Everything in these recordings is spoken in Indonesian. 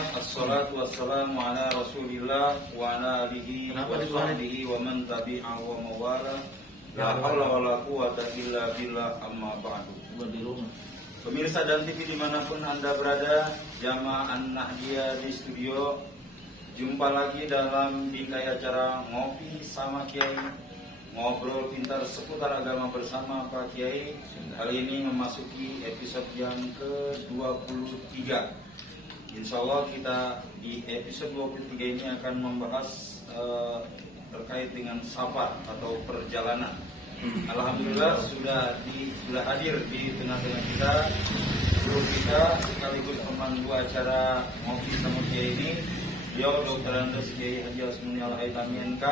Alhamdulillah, assalatu wassalamu ala Rasulillah wa ala alihi wa sahbihi wa man tabi'ahu wa mawala. La haula wala quwata illa billah, amma ba'du. Pemirsa dan TV dimanapun Anda berada, jamaah An-Nahdiyah di studio, jumpa lagi dalam bingkai acara Ngopi sama Kiai, ngobrol pintar seputar agama bersama Pak Kiai. Kali ini memasuki episode yang ke-23. Insya Allah kita di episode 23 ini akan membahas terkait dengan safar atau perjalanan. Alhamdulillah sudah hadir di tengah-tengah kita guru kita sekaligus pemandu acara Ngopi sama Kiai ini. Beliau Dr. Andes Kiai Haji Asmuni Al-Haytami MK.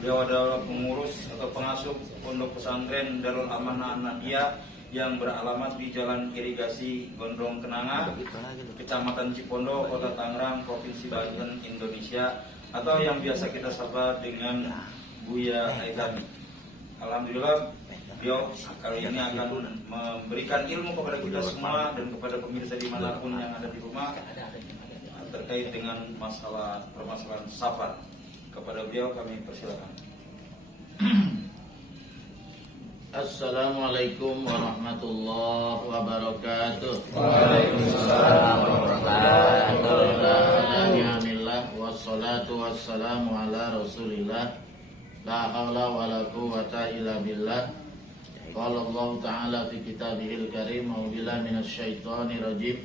Beliau adalah pengurus atau pengasuh Pondok Pesantren Darul Amanah An-Nahdiyah yang beralamat di Jalan Irigasi Gondrong Kenanga, Kecamatan Cipondo, Kota Tangerang, Provinsi Banten, Indonesia, atau yang biasa kita sapa dengan Buya Haytami. Alhamdulillah, beliau kali ini akan memberikan ilmu kepada kita semua dan kepada pemirsa dimanapun yang ada di rumah terkait dengan permasalahan safar. Kepada beliau kami persilakan. Assalamualaikum warahmatullahi wabarakatuh. Waalaikumsalam warahmatullahi wabarakatuh. Wassalatu wassalamu ala Rasulillah. La haula wala quwwata illa billah. Qala Allah Ta'ala fi kitabihil karim, a'udzubillahi minasyaitonir rajim.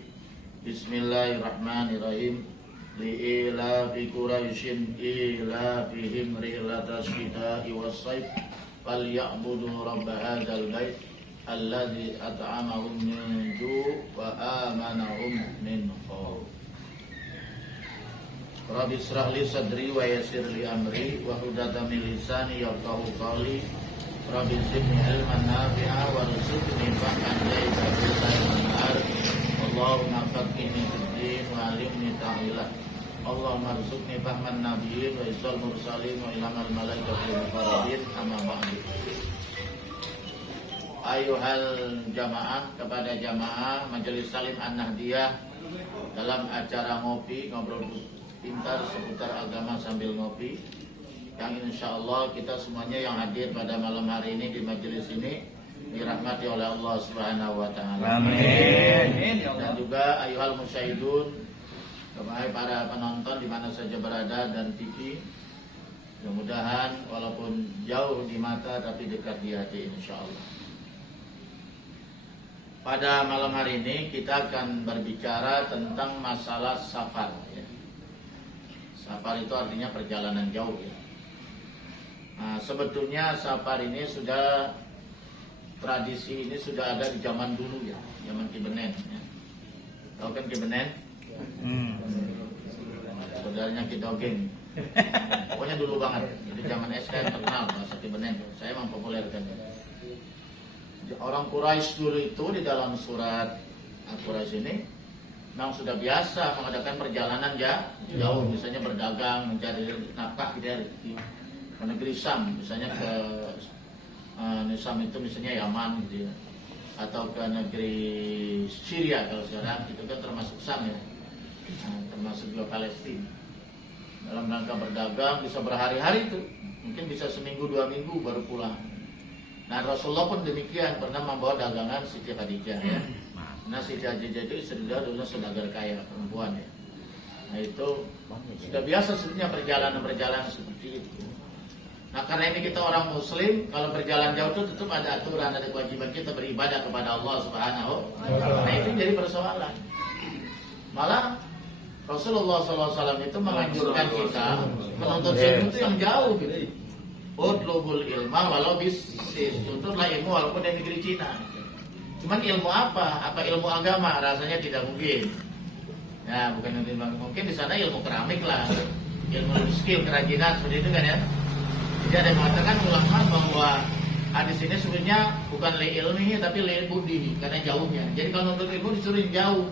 Bismillahirrahmanirrahim. Li'ilafi Quraisyin ilafihim rihlatash shita'i was-sayf. فَلْيَعْبُدُوا رَبَّ هَذَا الْبَيْتِ الَّذِي أَطْعَمَهُم مِّن جُوعٍ وَآمَنَهُم مِّنْ خَوْفٍ. Rabbi ishrah li sadri wa yassir li amri wahlul min lisani yafqahu qawli. Rabbi zidni ilman nafi'a warzuqni fahman laysa bil nar. Allahumma faqihni fid din wa 'allimni ta'wilah. Allahumma arzuqni fahman nabiyyin wa isal mursalin wa ilhamal malaikatil muqarrabin, amma ba'du. Ayuhal jamaah, kepada jamaah Majelis Salim An-Nahdiyah dalam acara ngopi, ngobrol pintar seputar agama sambil ngopi, yang insya Allah kita semuanya yang hadir pada malam hari ini di majelis ini dirahmati oleh Allah Subhanahu wa Ta'ala. Amin. Dan juga ayuhal musyahidun, kepada para penonton di mana saja berada dan TV, mudah-mudahan walaupun jauh di mata tapi dekat di hati insya Allah. Pada malam hari ini kita akan berbicara tentang masalah safar ya. Safar itu artinya perjalanan jauh ya. Nah, sebetulnya safar ini sudah, tradisi ini sudah ada di zaman dulu ya, zaman Ki Benen ya. Tahu kan Ki Benen? Saudaranya Ki Dogeng. Pokoknya dulu banget. Jadi zaman SD terkenal bahasa Ki Benen. Saya mempopulerkan. Orang Quraisy dulu itu di dalam surat Al-Quraisy ini memang sudah biasa mengadakan perjalanan jauh, misalnya berdagang, mencari nafkah dari ke negeri Syam, misalnya ke Syam itu misalnya Yaman gitu ya, atau ke negeri Syria kalau sekarang itu kan termasuk Syam ya. Nah, termasuk juga Palestina. Dalam rangka berdagang bisa berhari-hari itu, mungkin bisa seminggu 2 minggu baru pulang. Nah Rasulullah pun demikian, pernah membawa dagangan Siti Khadijah ya. Nah Siti Khadijah itu istri dia dulu saudagar kaya perempuan ya. Nah itu sudah biasa sebenarnya perjalanan seperti itu. Nah karena ini kita orang Muslim, kalau berjalan jauh itu tetap ada aturan, ada kewajiban kita beribadah kepada Allah Subhanahu. Nah itu jadi persoalan. Malah Rasulullah SAW itu menganjurkan kita menuntut ilmu itu yang jauh gitu. Utlubul ilma walau bisis, tuntutlah ilmu walaupun dari negeri Cina. Cuman ilmu apa? Apa ilmu agama? Rasanya tidak mungkin. Ya bukan ilmu, mungkin di sana ilmu keramik lah, ilmu skill kerajinan seperti itu kan ya. Jadi ada yang mengatakan ulama bahwa hadis ini sebenarnya bukan li ilmihi tapi li budi karena jauhnya. Jadi kalau nuntut ilmu disuruh jauh.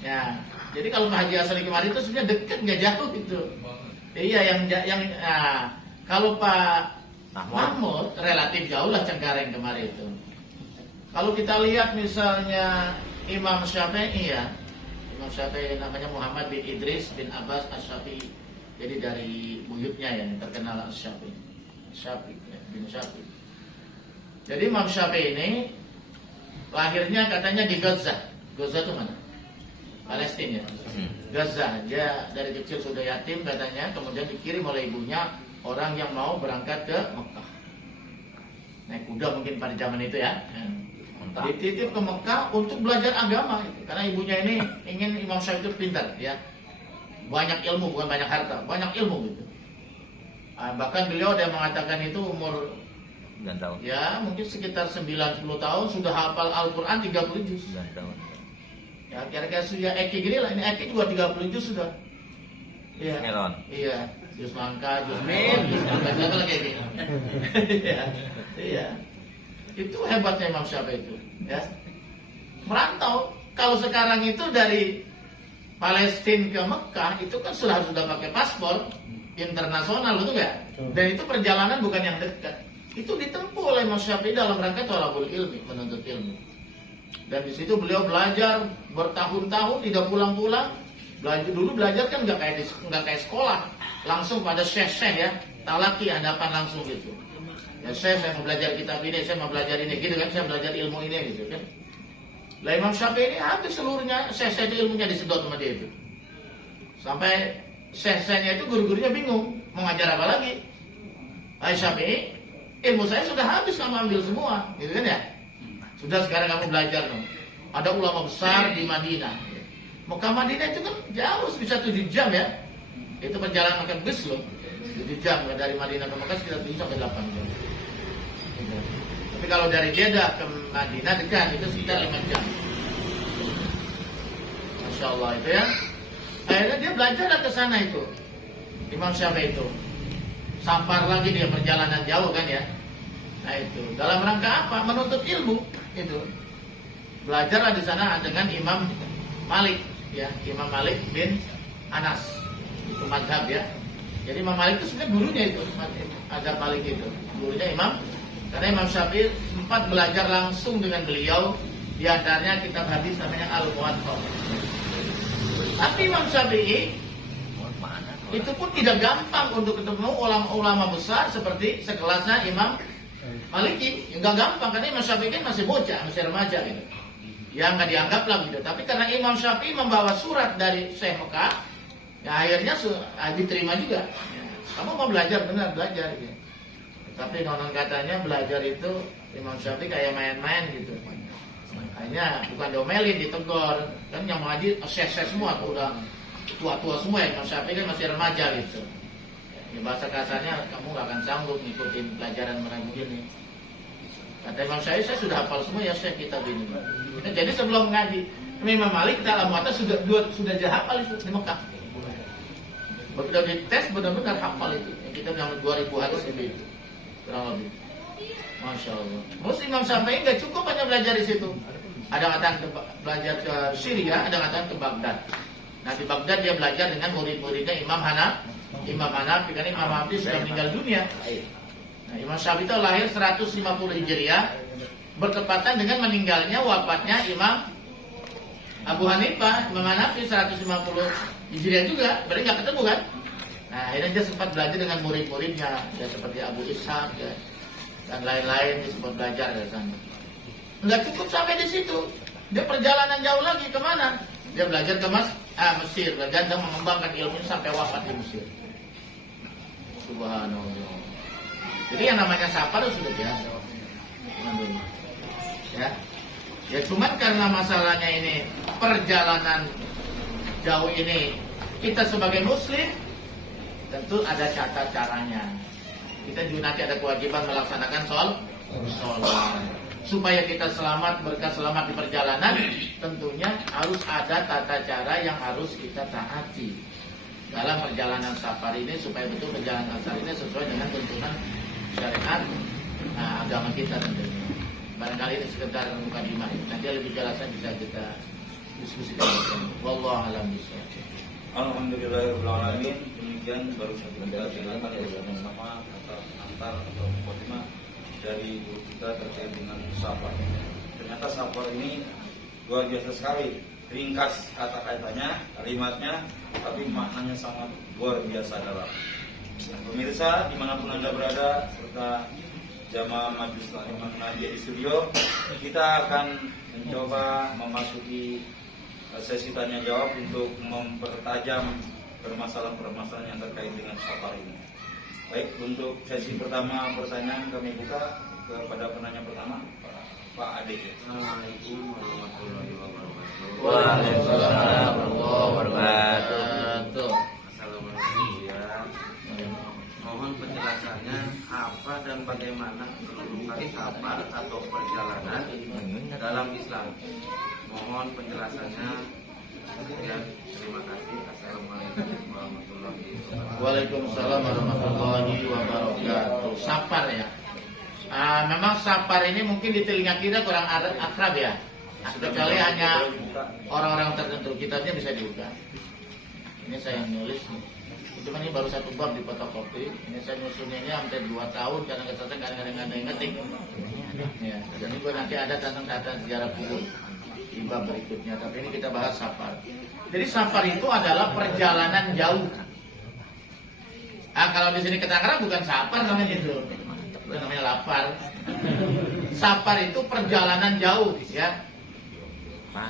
Ya, jadi kalau Haji Asli kemarin itu sebenarnya dekat nggak jauh gitu. Iya yang kalau Pak Mahmud relatif jauh lah Cengkareng kemarin itu. Kalau kita lihat misalnya Imam Syafi'i ya, Imam Syafi'i namanya Muhammad bin Idris bin Abbas Asy-Syafi'i. Jadi dari buyutnya yang terkenal Asy-Syafi'i. Bin Syafi'i. Jadi Imam Syafi'i ini lahirnya katanya di Gaza. Gaza itu mana? Palestina ya. Gaza. Dia dari kecil sudah yatim katanya, kemudian dikirim oleh ibunya orang yang mau berangkat ke Mekah. Naik kuda mungkin pada zaman itu ya. Dititip ke Mekah untuk belajar agama gitu. Karena ibunya ini ingin Imam Syafi'i itu pintar ya. Banyak ilmu, bukan banyak harta, banyak ilmu gitu. Bahkan beliau ada mengatakan itu umur 9 tahun. Ya mungkin sekitar 9-10 tahun sudah hafal Al-Quran 30 juz. 9 tahun. Ya kira-kira sudah Eki gini lah, ini Eki juga 30 juz sudah. Iya. Melon. Iya, juz langka, juz melon, juz langka, apa lagi ini? Iya. Iya. Itu hebatnya Imam Syafi'i itu, ya. Merantau. Kalau sekarang itu dari Palestina ke Mekah itu kan sudah pakai paspor internasional, betul nggak? Dan itu perjalanan bukan yang dekat. Itu ditempuh oleh Imam Syafi'i dalam rangka thalabul ilmi, menuntut ilmu. Dan di situ beliau belajar bertahun-tahun, tidak pulang-pulang. Belajar kan nggak kayak sekolah, langsung pada syekh ya, talaki hadapan langsung gitu. Ya saya mau belajar kitab ini, saya mau belajar ini, gitu kan, saya belajar ilmu ini gitu kan. Lah Imam Syafi'i ini habis seluruhnya syekh itu ilmunya disedot sama dia itu. Sampai syekh-syekhnya itu guru-gurunya bingung mau ngajar apa lagi. Hai Syafi'i, ilmu saya sudah habis, kamu ambil semua, gitu kan ya. Sudah sekarang kamu belajar dong. Ada ulama besar di Madinah. Mekah Madinah itu kan jauh, bisa 7 jam ya. Itu perjalanan pakai bus loh. 7 jam dari Madinah ke Mekah sekitar 7 sampai 8 jam. Tapi kalau dari Jeddah ke Madinah dekat itu sekitar 5 jam. Masya Allah itu ya. Akhirnya dia belajar ke sana itu. Imam Syafi'i itu. Sampar lagi dia perjalanan jauh kan ya. Nah itu dalam rangka apa? Menuntut ilmu itu. Belajarlah di sana dengan Imam Malik ya, Imam Malik bin Anas. Itu mazhab ya. Jadi Imam Malik itu sebenarnya gurunya itu, mazhab Malik itu. Gurunya Imam, karena Imam Syafi'i sempat belajar langsung dengan beliau, di antaranya kitab hadis namanya Al-Muwatta. Tapi Imam Syafi'i itu pun tidak gampang untuk ketemu ulama besar seperti sekelasnya Imam Maliki. Enggak gampang karena Imam Syafi'i kan masih bocah, masih remaja gitu. Ya nggak dianggap lah gitu. Tapi karena Imam Syafi'i membawa surat dari Syekh Mekah, ya akhirnya diterima juga. Ya, kamu mau belajar, benar belajar gitu. Tapi konon katanya belajar itu Imam Syafi'i kayak main-main gitu. Makanya bukan domelin, ditegur. Kan yang ngaji syekh-syekh semua tuh udah tua-tua semua ya. Imam Syafi'i kan masih remaja gitu. Ya, bahasa kasarnya kamu gak akan sanggup ngikutin pelajaran mereka begini. Kata Imam Syafi'i, saya sudah hafal semua ya Syekh kitab ini. Jadi sebelum ngaji Imam Malik kita Al-Muwatta sudah hafal itu di Mekah. Begitu dites benar-benar hafal itu. Kita yang 2000 hadis itu kurang lebih. Masya Allah. Terus Imam Syafi'i nggak cukup hanya belajar di situ. Ada katakan belajar ke Syria, ada katakan ke Baghdad. Nah di Baghdad dia belajar dengan murid-muridnya Imam Hanafi, karena Imam Hanafi sudah meninggal dunia. Nah, Imam Syafi'i itu lahir 150 Hijriah, bertepatan dengan meninggalnya wafatnya Imam Abu Hanifah. Imam Hanafi 150 Hijriah juga, berarti nggak ketemu kan? Nah akhirnya dia sempat belajar dengan murid-muridnya, ya seperti Abu Ishaq ya, dan lain-lain. Dia sempat belajar dari sana. Nggak cukup sampai di situ, dia perjalanan jauh lagi kemana? Dia belajar ke Mesir, belajar dan mengembangkan ilmunya sampai wafat di Mesir. Subhanallah. Jadi yang namanya safar sudah biasa. Ya cuman karena masalahnya ini perjalanan jauh ini, kita sebagai muslim tentu ada cara caranya. Kita juga nanti ada kewajiban melaksanakan sholat. Supaya kita selamat, berkah selamat di perjalanan, tentunya harus ada tata cara yang harus kita taati dalam perjalanan safar ini, supaya betul perjalanan safar ini sesuai dengan tuntunan syariat agama kita tentunya. Barangkali ini sekedar mukadimah. Nanti lebih jelasnya bisa kita diskusikan. Wallahu a'lam bishawab. Alhamdulillahirabbil alamin. Demikian baru saja kita dengarkan bersama antar atau mukadimah dari guru kita terkait dengan safar. Ternyata safar ini luar biasa sekali. Ringkas kata-katanya, kalimatnya, tapi maknanya sangat luar biasa dalam. Pemirsa dimanapun Anda berada, serta jamaah Majelis Taklim Nahdiyah di studio, kita akan mencoba memasuki sesi tanya jawab untuk mempertajam permasalahan-permasalahan yang terkait dengan safar ini. Baik, untuk sesi pertama pertanyaan kami buka kepada penanya pertama, Pak Ade. Assalamualaikum warahmatullahi wabarakatuh. Waalaikumsalam warahmatullahi wabarakatuh. Assalamualaikum ya. Mohon penjelasannya apa dan bagaimana kedudukan safar atau perjalanan dalam Islam. Mohon penjelasannya. Ya, terima kasih. Assalamualaikum warahmatullahi wabarakatuh. Waalaikumsalam warahmatullahi wabarakatuh. Safar ya. Memang safar ini mungkin di telinga kita kurang akrab ya. Kecuali hanya orang-orang tertentu. Kitabnya bisa dibuka. Ini saya yang nulis nih. Cuma ini baru satu bab di fotokopi. Ini saya nyusunnya ini hampir 2 tahun karena kadang-kadang nggak ada yang ngetik. Ya, dan ini nanti ada catatan sejarah kubur di bab berikutnya. Tapi ini kita bahas safar. Jadi safar itu adalah perjalanan jauh. Kalau di sini ke Tangerang bukan safar namanya itu namanya lapar. Safar itu perjalanan jauh ya.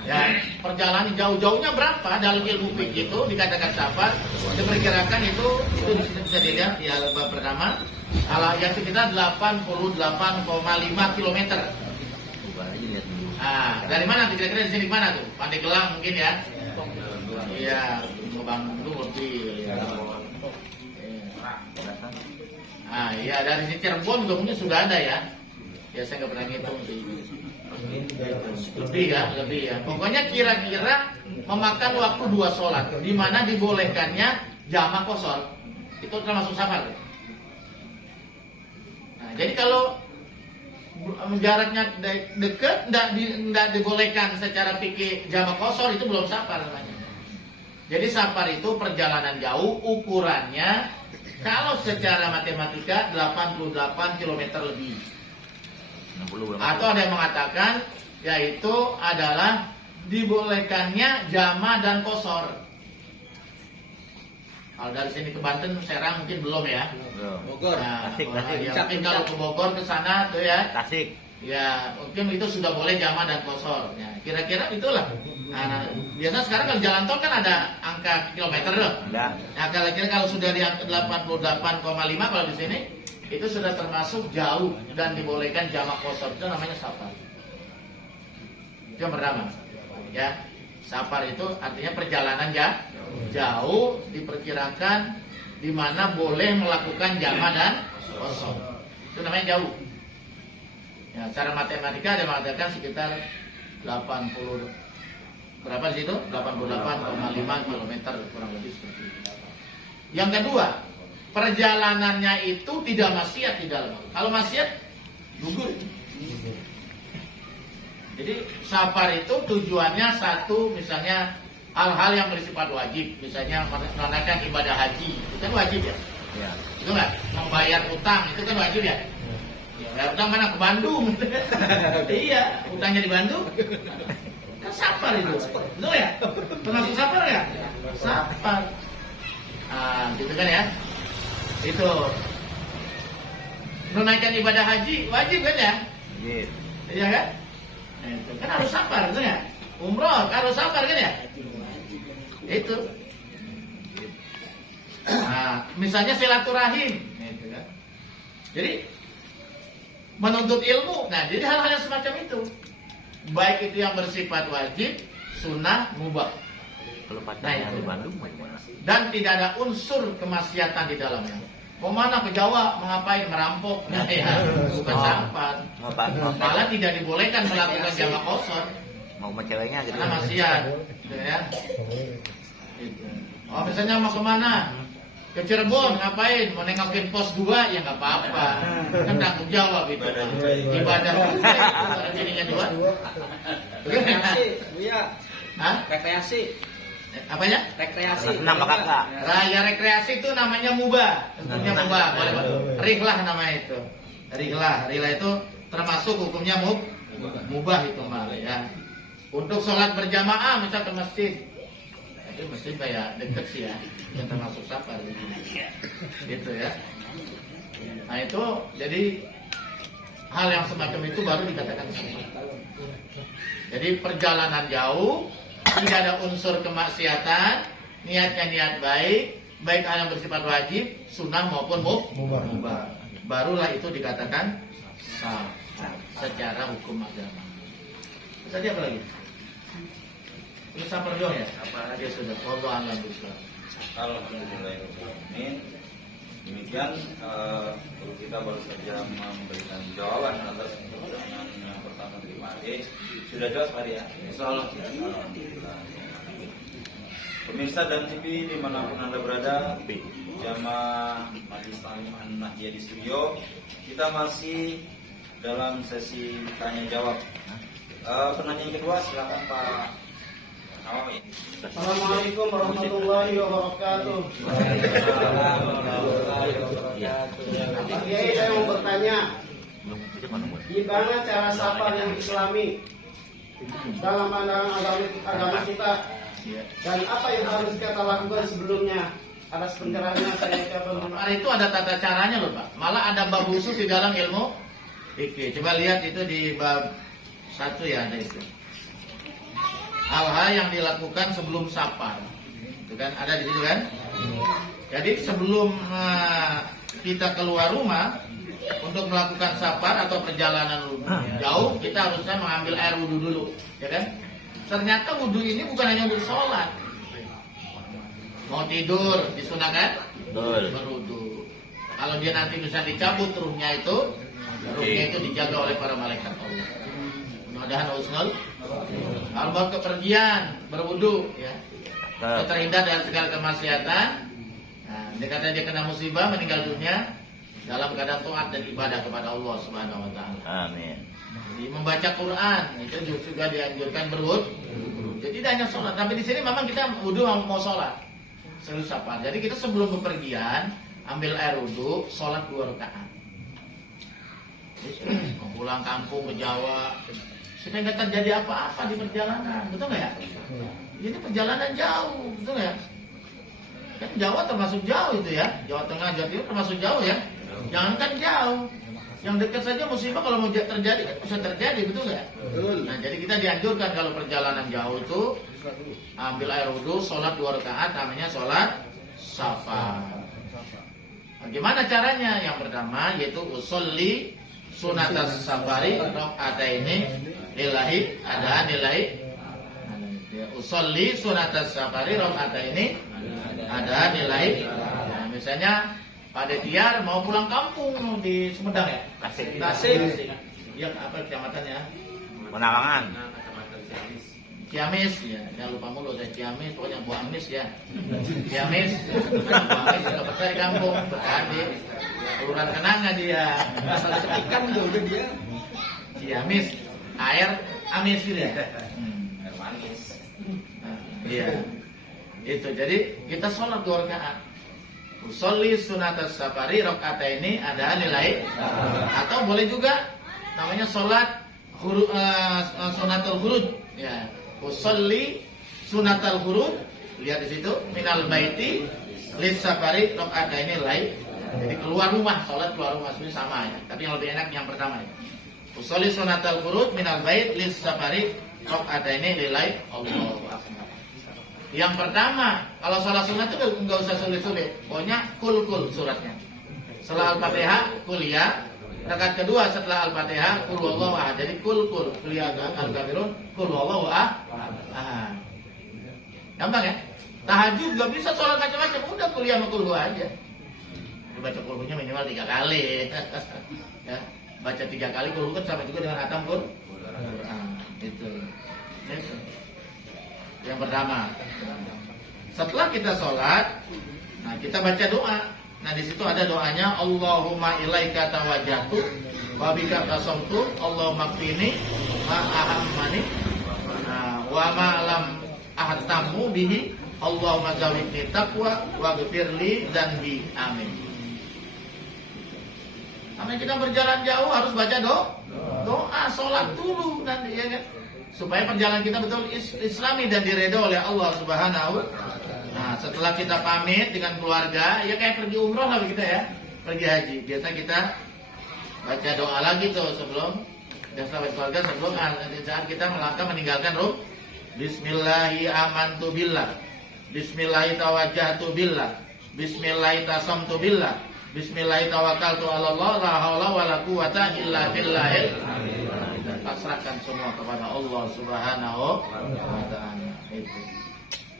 Ya, perjalanan jauh-jauhnya berapa? Dalam ilmu fikih itu dikatakan safar, diperkirakan itu bisa dilihat di bab pertama, yang sekitar 88,5 km. Dari mana kira-kira di sini mana tuh? Pandeglang mungkin ya? Iya, Bandung lebih. Iya, dari sini Cirebon juga mungkin sudah ada ya. Ya saya nggak pernah ngitung sih. Lebih ya. Pokoknya kira-kira memakan waktu 2 sholat, di mana dibolehkannya jamak qashar. Itu termasuk safar. Nah, jadi kalau jaraknya dekat, tidak dibolehkan secara fikih jamak qashar, itu belum safar namanya. Jadi safar itu perjalanan jauh, ukurannya kalau secara matematika 88 km lebih. Atau ada yang mengatakan yaitu adalah dibolehkannya jama dan qashar. Kalau dari sini ke Banten, Serang mungkin belum ya. Bogor. Tasik. Ya, mungkin kalau ke Bogor ke sana tuh ya. Tasik. Ya, mungkin itu sudah boleh jama dan qashar. Ya, kira-kira itulah. Biasanya sekarang kalau jalan tol kan ada angka kilometer loh. Nah, kira-kira kalau sudah di 88,5 kalau di sini itu sudah termasuk jauh dan dibolehkan jamak qashar, itu namanya safar. Itu yang pertama. Ya, safar itu artinya perjalanan jauh diperkirakan di mana boleh melakukan jamak dan qashar. Itu namanya jauh. Ya, secara matematika ada mengatakan sekitar 80 berapa di situ? 88,5 km kurang lebih seperti itu. Yang kedua, perjalanannya itu tidak maksiat di dalam. Kalau maksiat, gugur. Jadi safar itu tujuannya satu, misalnya hal-hal yang bersifat wajib, misalnya melaksanakan ibadah haji, itu kan wajib ya. Ya. Itu nggak? Membayar utang, itu kan wajib ya. Ya utang mana ke Bandung? Iya, utangnya di Bandung. Kan safar itu, betul ya? Termasuk safar ya? Safar. Gitu kan ya? Itu menunaikan ibadah haji wajib kan ya? Iya kan? Itu kan harus safar itu ya. Umroh harus safar kan ya? Itu. Misalnya silaturahim, gitu kan? Jadi menuntut ilmu. Nah, jadi hal-hal yang semacam itu, baik itu yang bersifat wajib, sunnah, mubah. Kalau Nah, pacarnya itu. di Bandung bagaimana? Dan tidak ada unsur kemaksiatan di dalamnya. Mau mana ke Jawa, mengapain, merampok, nah, ya, bukan safar. Malah tidak dibolehkan melakukan jamak qashar Mau sama ceweknya gitu. karena maksiat, gitu ya. Gitu. Oh, misalnya mau kemana? Ke Cirebon, ngapain? Mau nengokin pos 2, ya nggak apa-apa. Kan tanggung jawab itu. Ibadah juga, itu jadinya 2. Rekreasi, Buya. Hah? Rekreasi. Apanya? Rekreasi. Nama kakak. Raya rekreasi itu namanya mubah. Hukumnya mubah. Rihlah namanya itu. Rihlah itu termasuk hukumnya mubah itu Mbak ya. Untuk sholat berjamaah misal ke masjid, itu masjid kayak deket sih ya, yang termasuk safar gitu ya. Nah itu jadi hal yang semacam itu baru dikatakan safar. Jadi perjalanan jauh, tidak ada unsur kemaksiatan, niatnya niat baik, baik hal yang bersifat wajib, sunnah maupun mubah. Barulah itu dikatakan sah secara hukum agama. Tadi apa lagi? Ini safar doang ya? Apa dia sudah? Wallahu a'lam bishawab. Alhamdulillahirobbilalamin. Demikian kita baru saja memberikan jawaban atas pertanyaan yang pertama dari Pak Ade. Sudah jawab Pak Ade ya? Insyaallah. Alhamdulillah. Pemirsa dan TV dimanapun Anda berada, jamaah Majelis Taklim An-Nahdiyah di studio, kita masih dalam sesi tanya jawab. Penanya yang kedua silakan Pak Nawawi. Assalamualaikum warahmatullahi wabarakatuh. Pak Kiai, saya mau bertanya, gimana cara safar yang islami dalam pandangan agama kita, dan apa yang harus kita lakukan sebelumnya? Atas pencerahannya saya ucapkan. Itu ada tata caranya loh Pak. Malah ada bab khusus di dalam ilmu fikih. Coba lihat itu di bab 1 ya, ada itu. Hal-hal yang dilakukan sebelum safar. Itu kan ada di situ kan? Jadi sebelum kita keluar rumah untuk melakukan safar atau perjalanan jauh, kita harusnya mengambil air wudhu dulu, ya kan? Ternyata wudhu ini bukan hanya untuk sholat. Mau tidur disunahkan berwudhu. Kalau dia nanti bisa dicabut ruhnya itu dijaga oleh para malaikat Allah. Mudah-mudahan husnul. Kalau mau kepergian berwudhu ya, terhindar dari segala kemaksiatan. Nah, dia kata dia kena musibah meninggal dunia dalam keadaan taat dan ibadah kepada Allah Subhanahu wa taala. Amin. Jadi membaca Quran itu juga dianjurkan berwudhu. Jadi tidak hanya sholat, tapi di sini memang kita wudhu mau sholat. Sebelum safar. Jadi kita sebelum bepergian ambil air wudhu, sholat 2 rakaat. Mau pulang kampung ke Jawa, supaya nggak terjadi apa-apa di perjalanan, betul nggak ya? Ini perjalanan jauh, betul nggak ya? Kan Jawa termasuk jauh itu ya, Jawa Tengah, Jawa Timur termasuk jauh ya. Jangankan jauh, yang dekat saja musibah kalau mau terjadi kan bisa terjadi, betul nggak? Nah jadi kita dianjurkan kalau perjalanan jauh itu ambil air wudhu, sholat 2 rakaat, namanya sholat safar. Nah, gimana caranya? Yang pertama yaitu usolli sunatas safari rakaataini lillahi ada nilai. Usolli sunatas safari rakaataini ada nilai. Nah, misalnya Pak Detiar mau pulang kampung di Sumedang ya? Tasik. Ya apa kecamatannya? Penawangan. Ciamis ya, jangan lupa mulu saya Ciamis, pokoknya Bu Amis ya. Ciamis, Bu Amis sudah betah di kampung, betah di Kelurahan Kenanga dia. Asal ikan juga udah dia. Ciamis, air amis gitu ya. Air manis. Nah, iya. Itu jadi kita sholat 2 rakaat. Usolli sunatas safari rakaataini ada nilai. Atau boleh juga namanya sholat sunatul khuruj ya. Usolli sunatul khuruj, lihat di situ minal baiti lis safari rakaataini nilai. Jadi keluar rumah, sholat keluar rumah sebenarnya sama ya. Tapi yang lebih enak yang pertama ya. Usolli sunatul khuruj minal bait lis safari rakaataini nilai. Allahu akbar. Yang pertama, kalau sholat sunat itu nggak usah sulit-sulit. Pokoknya kul suratnya. Setelah Al-Fatihah, kul ya. Rakaat kedua setelah Al-Fatihah, kul wallahu ahad. Jadi kul ya al-kafirun, kul wallahu ahad. Gampang ya? Tahajud nggak bisa sholat macam-macam. Udah kuliah sama kul aja. Baca kulhunya minimal 3 kali. Ya, baca 3 kali kulhu kan sama juga dengan hatam kul. Itu. Yang pertama. Setelah kita sholat, nah kita baca doa. Nah di situ ada doanya Allahumma ilaika tawajjahtu wa bika qasamtu Allahumma qini ma ahammani wa ma lam ahtamu bihi Allahumma zawidni taqwa wa ghfirli dzanbi amin. Karena kita berjalan jauh harus baca doa, sholat dulu nanti ya kan. supaya perjalanan kita betul islami dan diredho oleh Allah Subhanahu. Nah, setelah kita pamit dengan keluarga, ya kayak pergi umroh lah kita ya, pergi haji. Biasa kita baca doa lagi tuh sebelum setelah keluarga, sebelum saat kita melangkah meninggalkan ruh. Bismillahi amantu billah, Bismillahi tawajjahtu billah, Bismillahi tasamtu billah, Bismillahi tawakkaltu ala Allah, la haula wala quwata illa billahil. Pasrahkan semua kepada Allah Subhanahu wa taala. Itu.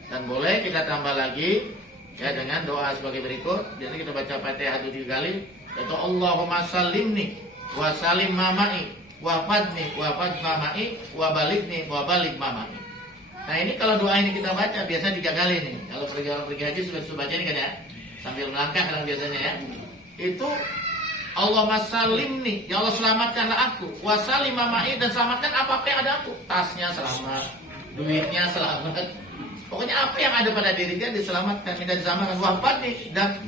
Dan boleh kita tambah lagi ya dengan doa sebagai berikut. Biasanya kita baca Fatihah 7 kali, yaitu Allahumma sallimni wa salim mamai wa fadni wa fad mamai wa baligni wa balig mamai. Nah, ini kalau doa ini kita baca biasa 3 kali nih. Kalau orang pergi haji sudah baca ini kan ya, sambil melangkah kadang biasanya ya. Itu Allahumma salimni, ya Allah selamatkanlah aku, wa salim mamai, dan selamatkan apa yang ada aku. Tasnya selamat, duitnya selamat. Pokoknya apa yang ada pada diri dia diselamatkan, minta diselamatkan. Wafat nih, dan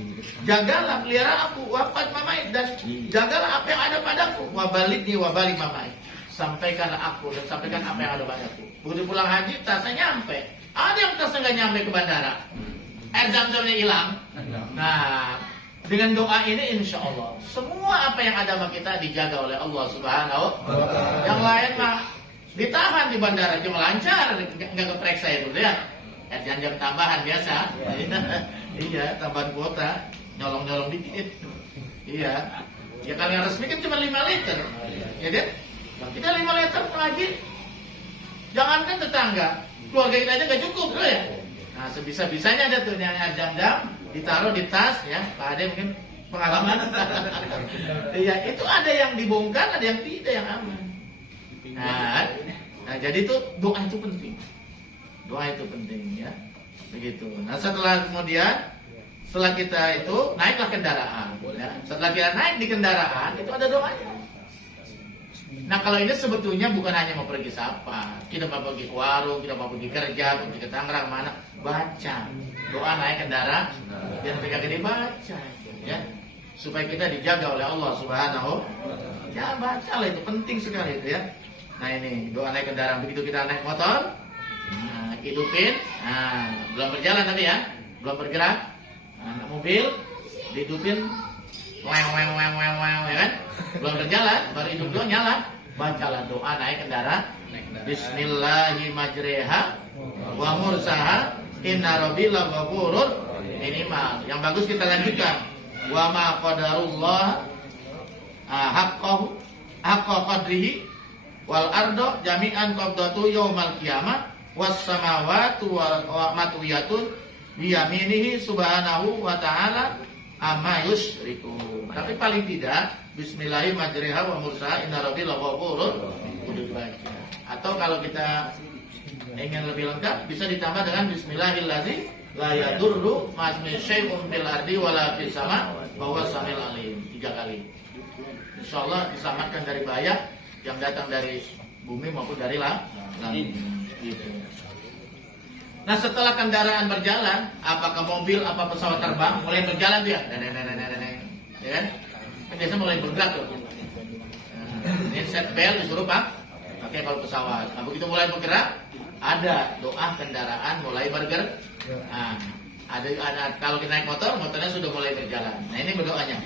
jagalah, pelihara aku. Wafat mamai, dan jagalah apa yang ada padaku. Wabalik nih, wabalik mamai. Sampaikanlah aku dan sampaikan apa yang ada padaku. Begitu pulang haji, tasnya nyampe. Ada yang tasnya nggak nyampe ke bandara, air zam-zamnya hilang. Nah, dengan doa ini insya Allah semua apa yang ada sama kita dijaga oleh Allah Subhanahu. Yang lain mah ditahan di bandara, cuma lancar, nggak keperiksa itu ya. Jam-jam tambahan biasa. Iya, tambahan kuota, nyolong-nyolong dikit. Iya. Ya kalau yang resmi kan cuma 5 liter. Ya kan? Kita 5 liter lagi. Jangankan tetangga, keluarga kita aja nggak cukup tuh ya. Nah, sebisa-bisanya ada tuh yang jam-jam ditaruh di tas ya. Pak Ade mungkin pengalaman. Iya, itu ada yang dibongkar, ada yang tidak, yang aman. Nah, jadi itu doa itu penting. Doa itu penting ya. Begitu. Nah, setelah kita itu naiklah kendaraan ya. Setelah kita naik di kendaraan itu ada doanya. Nah, kalau ini sebetulnya bukan hanya mau pergi sapa, kita mau pergi ke warung, kita mau pergi kerja, pergi ke Tangerang mana, baca doa naik kendaraan, biar mereka gede baca ya. Supaya kita dijaga oleh Allah Subhanahu. Ya, bacalah, itu penting sekali itu ya. Nah, ini doa naik kendaraan. Begitu kita naik motor, nah, hidupin, nah, belum berjalan tapi ya, belum bergerak, nah, mobil dihidupin, ya kan, belum berjalan, baru hidup doang nyala, bacalah doa naik kendaraan. Bismillahirrahmanirrahim wa mursaha inna rabbil ghafurur minimal. Yang bagus kita lanjutkan. Wa ma qadarullah haqqa qadrihi wal ardo jami'an qabdatu yaumal qiyamah was samawati wa matwiyatun bi yaminihi subhanahu wa ta'ala amma yusyrikun. Tapi paling tidak bismillahirrahmanirrahim wa mursaha inna rabbil ghafurur kudu dibaca. Atau kalau kita ingin lebih lengkap bisa ditambah dengan bismillahirrahmanirrahim la yadurru ma'asmi syai'un fil ardi wala fis sama wa huwa samil alim 3 kali. Insyaallah diselamatkan dari bahaya yang datang dari bumi maupun dari langit. Gitu. Nah, setelah kendaraan berjalan, apakah mobil, apa pesawat terbang, mulai berjalan dia, ya kan? Biasanya mulai bergerak tuh. Ini set belt disuruh pakai kalau pesawat. Nah, begitu mulai bergerak, ada doa kendaraan mulai bergerak. Nah, ada kalau kita naik motor, motornya sudah mulai berjalan. Nah, ini berdoanya.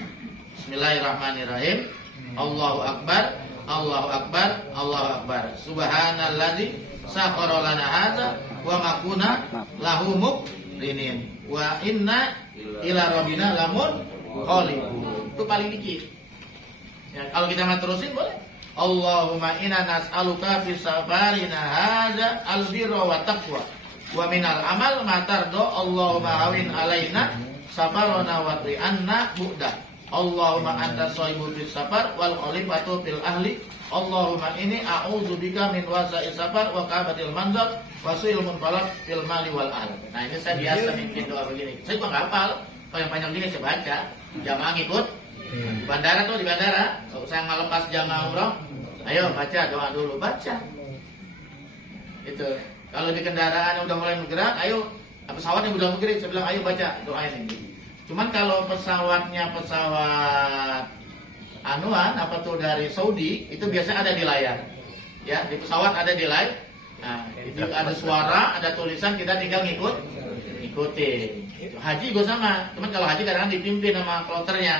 Bismillahirrahmanirrahim. Allahu akbar, Allahu akbar, Allahu akbar. Subhanalladzi sakhkhara lana hadza wa ma kunna lahu muqrinin wa inna ila rabbina lamunqalibun. Itu paling dikit. Ya, kalau kita mau terusin boleh. Allahumma inna nas'aluka fi safarina hadza albirra wa taqwa wa minal amal ma tardo. Allahumma hawin alaina safarana wa ti'anna bu'da. Allahumma anta shaibu fis safar wal khalifatu fil ahli. Allahumma inni a'udzubika min wasa'is safar wa kabatil manzar wa su'il munfalaq fil mali wal ahl. Nah, ini saya biasa mimpin doa begini. Saya kok enggak hafal. Kalau yang panjang gini saya baca. Jamaah ngikut. Di bandara tuh, di bandara. Kalau saya ngelepas jamaah umroh, ayo baca doa dulu, baca. Itu. Kalau di kendaraan udah mulai bergerak, ayo pesawat yang udah bergerak, saya bilang ayo baca doa ini. Cuman kalau pesawatnya pesawat anuan apa tuh dari Saudi, itu biasanya ada di layar. Ya, di pesawat ada di layar. Nah, itu ada suara, ada tulisan, kita tinggal ikutin. Haji juga sama, cuman kalau haji kadang-kadang dipimpin sama kloternya,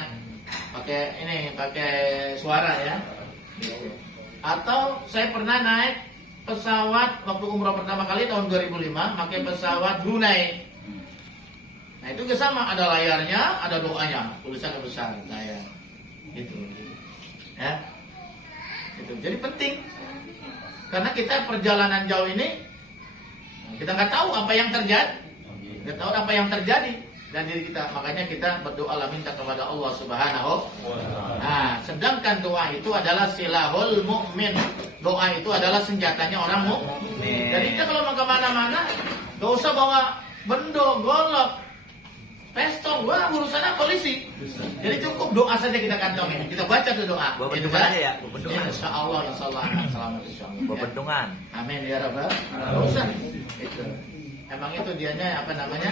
pakai suara ya. Atau saya pernah naik pesawat waktu umroh pertama kali tahun 2005, pakai pesawat Brunei. Nah itu juga sama, ada layarnya, ada doanya, tulisannya besar, layar. Gitu. Ya. Gitu. Jadi penting. Karena kita perjalanan jauh ini kita nggak tahu apa yang terjadi, nggak tahu apa yang terjadi dan diri kita. Makanya kita berdoa minta kepada Allah Subhanahu. Nah, sedangkan doa itu adalah silahul mukmin. Doa itu adalah senjatanya orang mukmin. Jadi kita kalau mau kemana-mana, nggak usah bawa bendo, golok, pistol, wah urusannya polisi. Jadi cukup doa saja kita kantongin. Kita baca tuh doa. Bendungan aja ya, bendungan. Insya Allah, selamat insya Allah. Bendungan. Amin ya Rabbal alamin. Itu. Emang itu dianya apa namanya?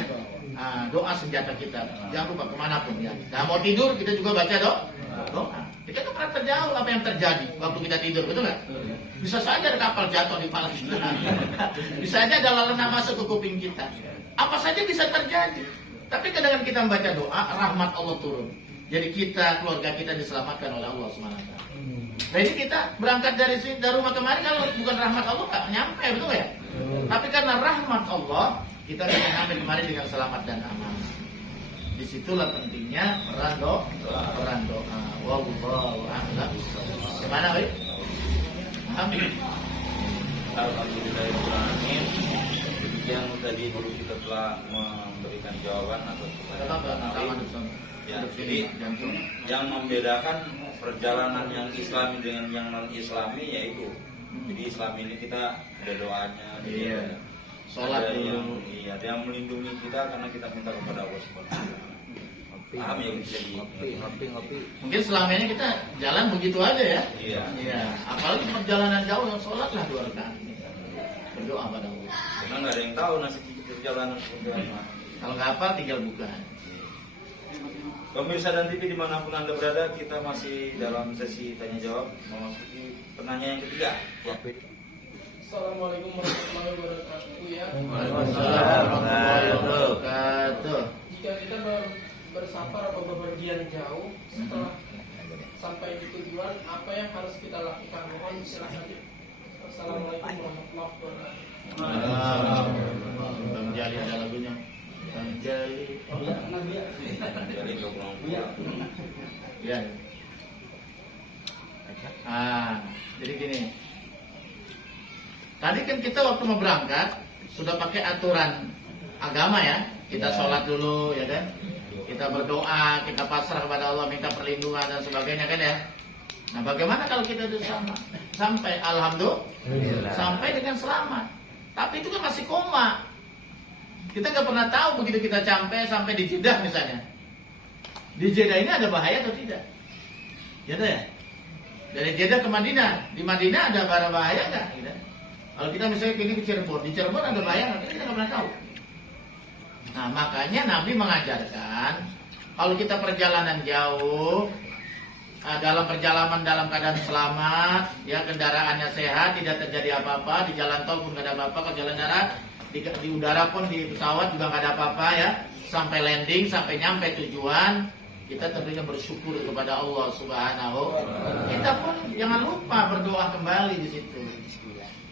Doa senjata kita. Jangan lupa kemanapun ya. Nah mau tidur kita juga baca doa. Kita kan pernah terjauh apa yang terjadi waktu kita tidur, betul nggak? Bisa saja ada kapal jatuh di Palestina. Bisa saja ada lalengan masuk ke kuping kita. Apa saja bisa terjadi. Tapi kadang-kadang kita membaca doa, rahmat Allah turun. Jadi kita, keluarga kita diselamatkan oleh Allah SWT. Nah ini kita berangkat dari rumah kemarin, kalau bukan rahmat Allah nggak nyampe, betul ya? Tapi karena rahmat Allah, kita bisa sampai kemarin dengan selamat dan aman. Disitulah pentingnya peran doa. Wallahu a'lam. Gimana, Wi? Alhamdulillahirrahmanirrahim. Yang tadi dulu kita telah memberikan jawaban atau ya, jadi yang membedakan perjalanan yang Islami dengan yang non Islami yaitu jadi Islam ini kita ada doanya, sholat ada yang melindungi kita karena kita minta kepada Allah Subhanahu. Paham ya jadi Ngopi. mungkin selama ini kita jalan begitu aja ya. Iya. Apalagi perjalanan jauh yang sholatlah 2 rakaat. Berdoa pada Allah. Karena nggak ada yang tahu nasib perjalanan seperti apa. Kalau nggak apa tinggal buka. Pemirsa dan TV dimanapun Anda berada, kita masih dalam sesi tanya jawab memasuki penanya yang ketiga. Assalamualaikum warahmatullahi wabarakatuh ya. Waalaikumsalam warahmatullahi wabarakatuh. Jika kita bersafar atau bepergian jauh, setelah sampai di tujuan, apa yang harus kita lakukan? Mohon silakan. Assalamualaikum warahmatullahi wabarakatuh. Bang Jali ada lagunya. Bang Jali. Jadi ke pulang pulang. Ya. Jadi gini. Tadi kan kita waktu mau berangkat sudah pakai aturan agama ya. Kita sholat dulu ya kan. Kita berdoa, kita pasrah kepada Allah, minta perlindungan dan sebagainya kan ya. Nah bagaimana kalau kita itu sampai alhamdulillah sampai dengan selamat. Tapi itu kan masih koma. Kita nggak pernah tahu begitu kita sampai di Jeddah misalnya. Di Jeddah ini ada bahaya atau tidak? Gitu ya. Dari Jeddah ke Madinah, di Madinah ada bahaya nggak? Gitu. Kalau kita misalnya ini ke Cirebon, di Cirebon ada bahaya nggak? Kita nggak pernah tahu. Nah makanya Nabi mengajarkan kalau kita perjalanan jauh, dalam perjalanan dalam keadaan selamat, ya kendaraannya sehat, tidak terjadi apa-apa, di jalan tol pun nggak ada apa-apa, kalau jalan darat, di udara pun di pesawat juga nggak ada apa-apa ya, sampai landing, sampai nyampe tujuan, kita tentunya bersyukur kepada Allah Subhanahu. Kita pun jangan lupa berdoa kembali di situ.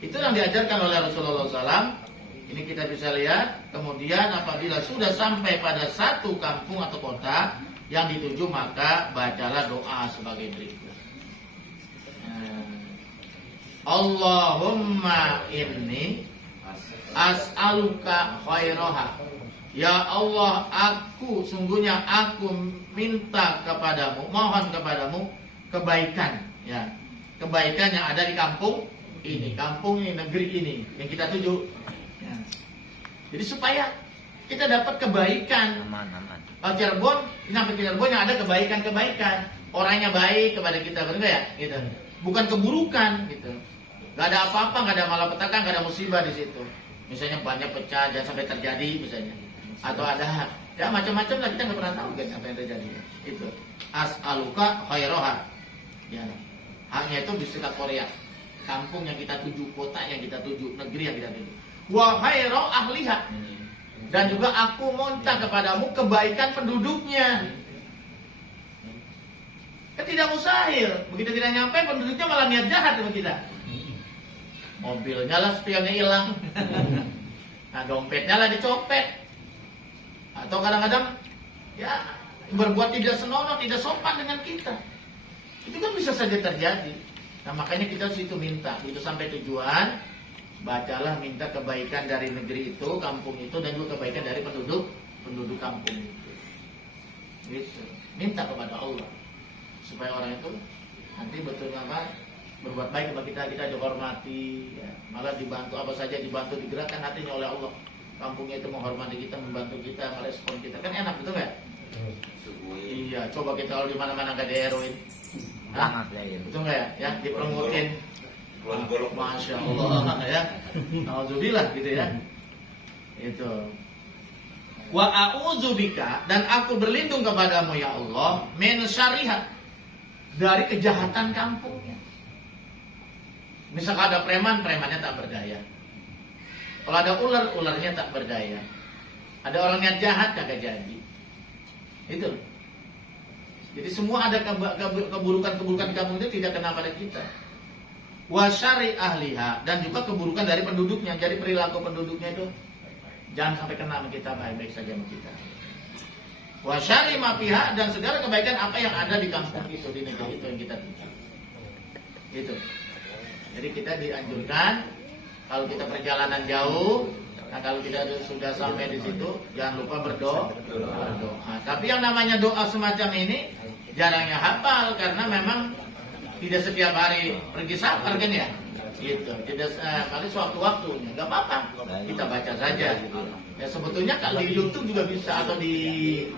Itu yang diajarkan oleh Rasulullah SAW. Ini kita bisa lihat. Kemudian apabila sudah sampai pada satu kampung atau kota yang dituju, maka bacalah doa sebagai berikut. Allahumma inni as'aluka khairaha. Ya Allah, sungguhnya aku minta kepadamu, mohon kepadamu kebaikan, ya. Kebaikan yang ada di kampung ini, negeri ini yang kita tuju. Ya. Jadi supaya kita dapat kebaikan. Aman. Kalau Cirebon, sampai Cirebon yang ada kebaikan. Orangnya baik kepada kita, benar ya? Gitu. Bukan keburukan, gitu. Gak ada apa-apa, gak ada malapetaka, gak ada musibah di situ. Misalnya banyak pecah, jangan sampai terjadi, misalnya. Atau ada, ya macam-macam lah, kita nggak pernah tahu kan apa yang terjadi. Itu as'aluka khairaha. Ya, haknya itu bisa Korea. kampung yang kita tuju, kota yang kita tuju, negeri yang kita tuju. Wa khairu ahliha. Dan juga aku minta kepadamu kebaikan penduduknya. Kan tidak mustahil. Begitu tidak nyampe, penduduknya malah niat jahat sama kita. Mobilnya lah spionnya hilang. Nah, dompetnya lah dicopet. Atau kadang-kadang ya berbuat tidak senonoh, tidak sopan dengan kita. Itu kan bisa saja terjadi. Nah, makanya kita situ minta, itu sampai tujuan, bacalah minta kebaikan dari negeri itu, kampung itu, dan juga kebaikan dari penduduk kampung itu. Gitu. Minta kepada Allah supaya orang itu nanti betul apa berbuat baik kepada kita dihormati, ya. Malah dibantu apa saja, dibantu digerakkan hatinya oleh Allah. Kampungnya itu menghormati kita, membantu kita, merespon kita, kan enak, betul nggak? Iya, coba kita kalau di mana-mana nggak diheroin, betul nggak ya? Ya, dipromotin, masya Allah, ya, alhamdulillah gitu ya. Itu. Wa a'udzubika, dan aku berlindung kepadamu ya Allah, min syarriha, dari kejahatan kampungnya. Misalkan ada preman, premannya tak berdaya. Kalau ada ular, ularnya tak berdaya. Ada orang yang jahat, kagak jadi. Itu. Jadi semua ada keburukan-keburukan di kampung itu tidak kena pada kita. Wa syarri ahliha, dan juga keburukan dari penduduknya. Jadi perilaku penduduknya itu jangan sampai kena sama kita, baik-baik saja sama kita. Wa syarri ma fiha, dan segala kebaikan apa yang ada di kampung itu, di negeri itu yang kita tuju. Itu. Jadi kita dianjurkan kalau kita perjalanan jauh, nah kalau kita sudah sampai di situ, jangan lupa berdoa. Tapi yang namanya doa semacam ini jarangnya hafal karena memang tidak setiap hari pergi safar kan ya, gitu. Tidak paling sewaktu-waktunya, nggak apa-apa. Kita baca saja. Gitu. Ya sebetulnya kalau di YouTube juga bisa atau di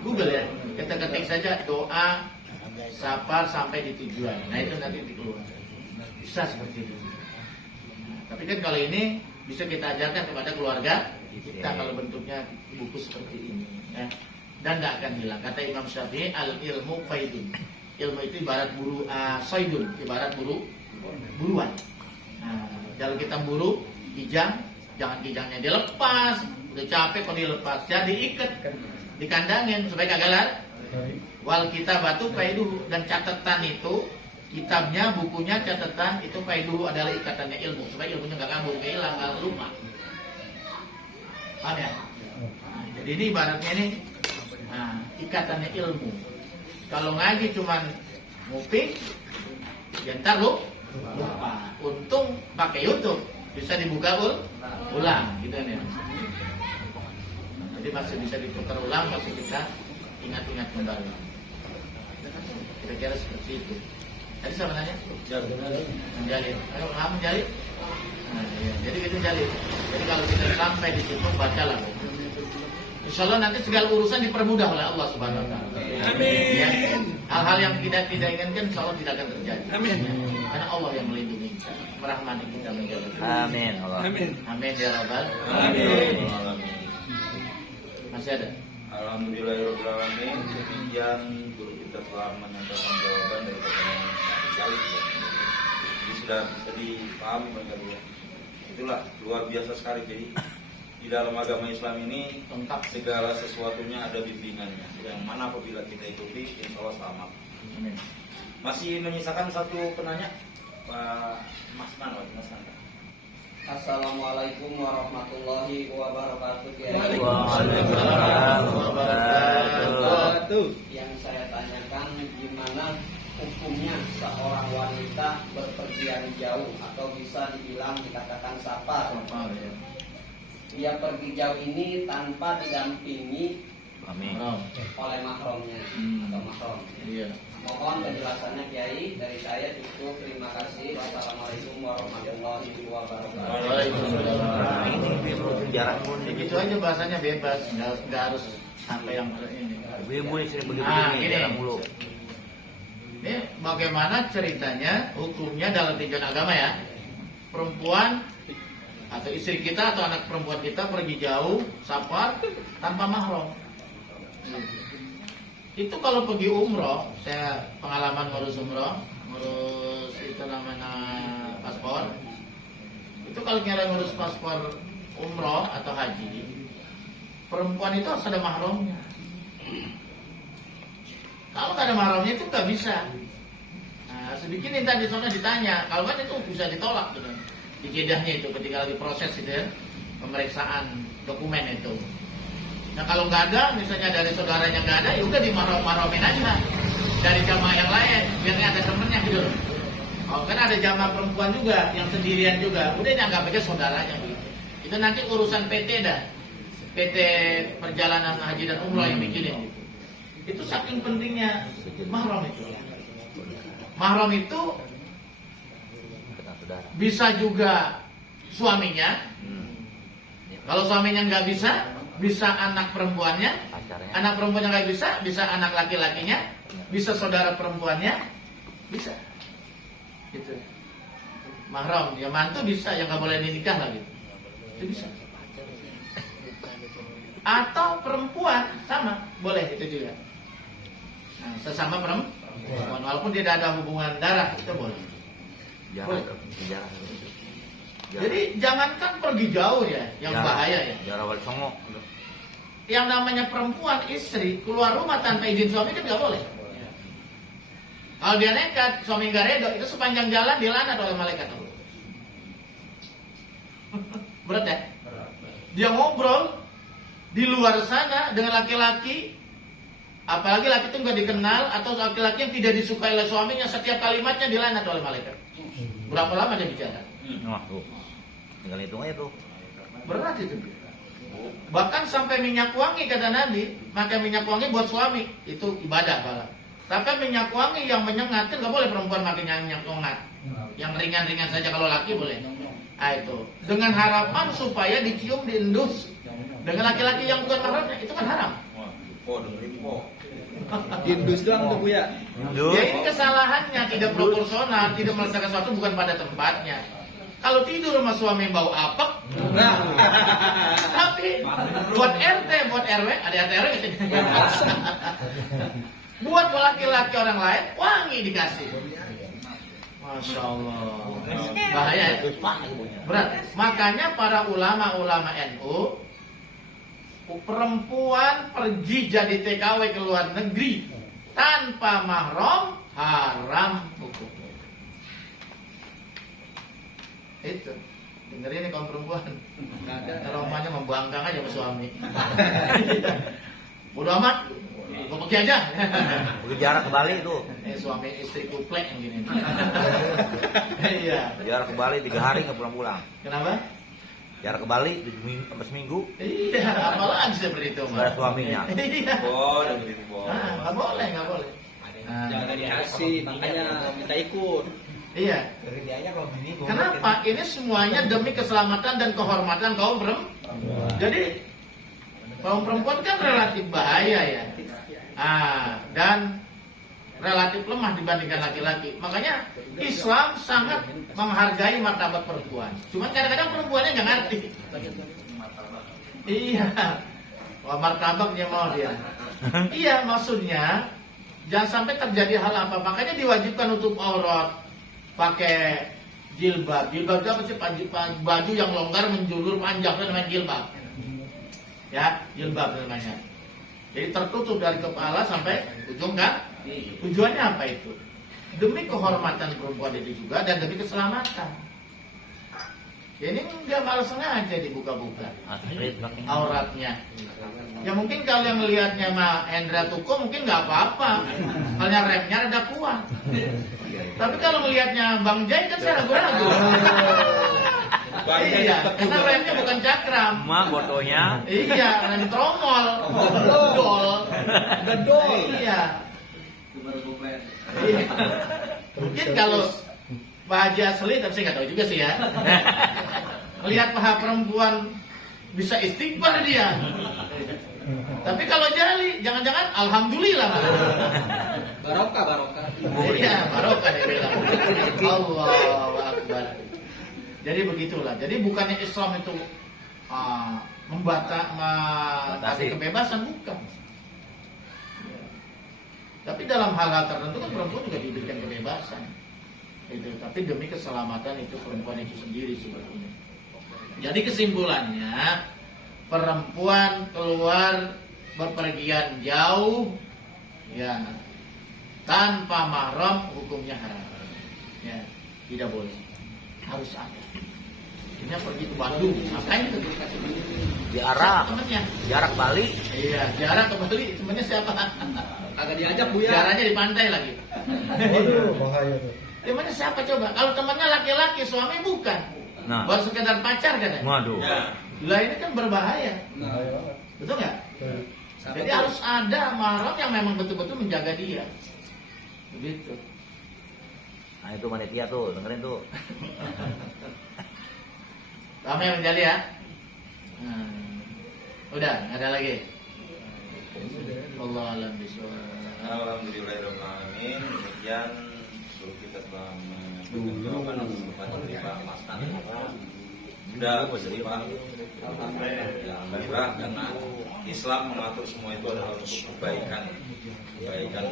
Google ya, kita ketik saja doa safar sampai di tujuan. Nah itu nanti dikeluar. Bisa seperti itu. Tapi kan kalau ini bisa kita ajarkan kepada keluarga kita kalau bentuknya buku seperti ini, ya. Dan tidak akan hilang. Kata Imam Syafi'i, al ilmu qaidun. Ilmu itu ibarat buru, saydun, ibarat buruan. Nah, kalau kita buru kijang, jangan kijangnya dilepas, udah capek kok dilepas, jadi ikat, dikandangin supaya kagak lari. Wal kita batu qaiduhu, dan catatan itu kitabnya, bukunya, catatan itu dulu adalah ikatannya ilmu supaya ilmunya nggak kabur, nggak hilang, nggak lupa. Paham ya? Nah, jadi ini ibaratnya ini ikatannya ilmu. Kalau ngaji cuman nguping, ya ntar lupa. Untung pakai YouTube bisa dibuka ulang, gitu kan ya. Jadi masih bisa diputar ulang, masih kita ingat-ingat kembali. Kira-kira seperti itu. Tadi sama nanya? Menjalin. Ayo, menjalin. Nah, iya. Jadi itu jalin. Jadi kalau kita sampai di situ, bacalah. Insya Allah nanti segala urusan dipermudah oleh Allah Subhanahu Wa Taala. Amin. Ya. Hal-hal yang tidak inginkan, insya Allah tidak akan terjadi. Amin. Ya. Karena Allah yang melindungi kita, merahmati kita, menjaga kita. Amin. Allah. Amin. Amin ya Rabbal. Amin. Masih ada? Alhamdulillahirobbilalamin. Demikian guru kita telah menyampaikan jawaban dari pertanyaan Jalil. Jadi sudah bisa dipahami barangkali ya. Itulah luar biasa sekali. Jadi di dalam agama Islam ini lengkap, segala sesuatunya ada bimbingannya. Yang mana apabila kita ikuti, insya Allah selamat. Masih menyisakan satu penanya, Pak Mas Nan. Assalamualaikum warahmatullahi wabarakatuh. Waalaikumsalam warahmatullahi wabarakatuh. Yang saya tanyakan, gimana hukumnya seorang wanita berpergian jauh atau bisa dibilang dikatakan safar? Dia pergi jauh ini tanpa didampingi oleh mahramnya atau mahram. Iya. Mohon penjelasannya Kiai, dari saya cukup. Terima kasih. Wassalamualaikum warahmatullahi wabarakatuh. Begitu aja bahasanya bebas, nggak harus sampai yang ini. Ibu sering begitu Gini. mulu. Ini bagaimana ceritanya, hukumnya dalam tinjauan agama ya. Perempuan atau istri kita atau anak perempuan kita pergi jauh, safar tanpa mahram. Itu kalau pergi umroh, saya pengalaman ngurus umroh, ngurus itu namanya paspor paspor, itu kalau kira ngurus paspor umroh atau haji, perempuan itu harus ada mahramnya. Kalau nggak ada mahramnya itu nggak bisa. Nah, sedikit yang tadi soalnya ditanya, kalau kan itu bisa ditolak gitu. Di jedahnya itu ketika lagi proses itu ya, pemeriksaan dokumen itu. Nah kalau nggak ada, misalnya dari saudaranya nggak ada, ya udah dimahramin aja dari jamaah yang lain, biarnya ada temennya gitu. Oh kan ada jamaah perempuan juga yang sendirian juga, udah dianggap aja saudaranya gitu. Itu nanti urusan PT dah, PT perjalanan haji dan umroh yang bikinin. Itu saking pentingnya mahram itu. Mahram itu bisa juga suaminya. Kalau suaminya nggak bisa, bisa anak perempuannya. Anak perempuannya nggak bisa anak laki-lakinya, bisa saudara perempuannya, bisa. Gitu. Mahram, ya mantu bisa, yang nggak boleh dinikah lagi. Itu bisa. Atau perempuan sama, boleh itu juga. Nah, sesama perempuan, walaupun tidak ada hubungan darah, itu boleh. Boleh. Jadi jangankan pergi jauh ya, yang bahaya ya. Jarak wali songo. Yang namanya perempuan istri keluar rumah tanpa izin suami kan nggak boleh. Kalau dia nekat, suami nggak redo, itu sepanjang jalan dilaknat oleh malaikat Allah. Berat ya? Dia ngobrol di luar sana dengan laki-laki, apalagi laki itu nggak dikenal atau laki-laki yang tidak disukai oleh suaminya, setiap kalimatnya dilaknat oleh malaikat. Berapa lama dia bicara? Wah, tuh. Tinggal hitung aja tuh. Berat itu. Bahkan sampai minyak wangi kata Nabi, maka minyak wangi buat suami itu ibadah malah. Tapi minyak wangi yang menyengat kan nggak boleh perempuan pakai minyak wangi. Yang ringan-ringan saja, kalau laki boleh. Ah itu dengan harapan supaya dicium diendus dengan laki-laki yang bukan mahramnya, itu kan haram. Diendus doang tuh Bu ya. Ya ini kesalahannya tidak proporsional, tidak meletakkan sesuatu bukan pada tempatnya. Kalau tidur sama suami bau apek, tapi buat RT, buat RW, ada RT RW gitu. Buat laki-laki orang lain wangi dikasih. Masya Allah, bahaya itu, berat. Makanya para ulama-ulama NU, perempuan pergi jadi TKW ke luar negeri tanpa mahram haram hukum. Itu dengerin nih kaum perempuan, kalau rumahnya membangkang aja sama suami. Bodoh amat, gue pergi aja. Pergi jarak ke Bali itu. Suami istri kuplek yang gini. Iya. Jarak ke Bali 3 hari nggak pulang-pulang. Kenapa? Jarak ke Bali sampai seminggu. Iya, apalagi seperti itu. Nggak ada suaminya. Iya. Oh, dengerin Bo. Nggak boleh, nggak boleh. Jangan dikasih, makanya kita ikut. Iya. Kenapa? Ini semuanya demi keselamatan dan kehormatan kaum perempuan. Jadi kaum perempuan kan relatif bahaya ya. Dan relatif lemah dibandingkan laki-laki. Makanya Islam sangat menghargai martabat perempuan. Cuman kadang-kadang perempuannya nggak ngerti. Iya. Wah, martabat dia mau dia. Iya, maksudnya jangan sampai terjadi hal apa. Makanya diwajibkan untuk aurat, pakai jilbab. Jilbab itu apa sih? Baju yang longgar menjulur panjang, itu namanya jilbab. Ya, jilbab namanya. Jadi tertutup dari kepala sampai ujung kan? Tujuannya apa itu? Demi kehormatan perempuan itu juga dan demi keselamatan. Ya ini dia malas sengaja dibuka-buka auratnya. Ya mungkin kalau yang melihatnya mah Hendra Tuko mungkin nggak apa-apa. Kalau remnya rada kuat. Tapi kalau melihatnya Bang Jai kan saya ragu-ragu. Iya, karena remnya bukan cakram. Mak botonya. Iya, rem tromol. Gedol. Iya. Mungkin kalau Pak Haji asli, tapi saya nggak tahu juga sih ya. Lihat paha perempuan bisa istighfar dia. Tapi kalau jali, jangan-jangan alhamdulillah. Barokah. Iya, barokah dia bilang. Allahu Akbar. Jadi begitulah. Jadi bukannya Islam itu membatasi kebebasan, bukan. Tapi dalam hal-hal tertentu kan perempuan juga diberikan kebebasan. Itu, tapi demi keselamatan itu perempuan itu sendiri sebetulnya. Jadi kesimpulannya, perempuan keluar berpergian jauh ya tanpa mahram hukumnya haram. Ya, tidak boleh. Harus ada. Ini pergi ke Bandung, ngapain itu? Jarak. Temennya. Jarak balik. Iya, jarak ke Bali, temennya siapa? Agak diajak Bu ya. Jaraknya di pantai lagi. Waduh, bahaya tuh. Temannya siapa coba? Kalau temannya laki-laki, suami bukan. Nah. Baru sekedar pacar katanya. Waduh. Lah ini kan berbahaya. Bahaya banget. Betul nggak? Tuh. Jadi harus ada mahram yang memang betul-betul menjaga dia. Begitu. Nah itu panitia tuh, dengerin tuh. Kamu yang menjadi ya? Udah, nggak ada lagi. Allah alam bisawab. Alhamdulillahirrahmanirrahim. Demikian dulu kita telah memberikan jawaban atas pertanyaan dari Pak Mas Tan. Sudah berterima alhamdulillah karena Islam mengatur semua itu adalah untuk kebaikan kebaikan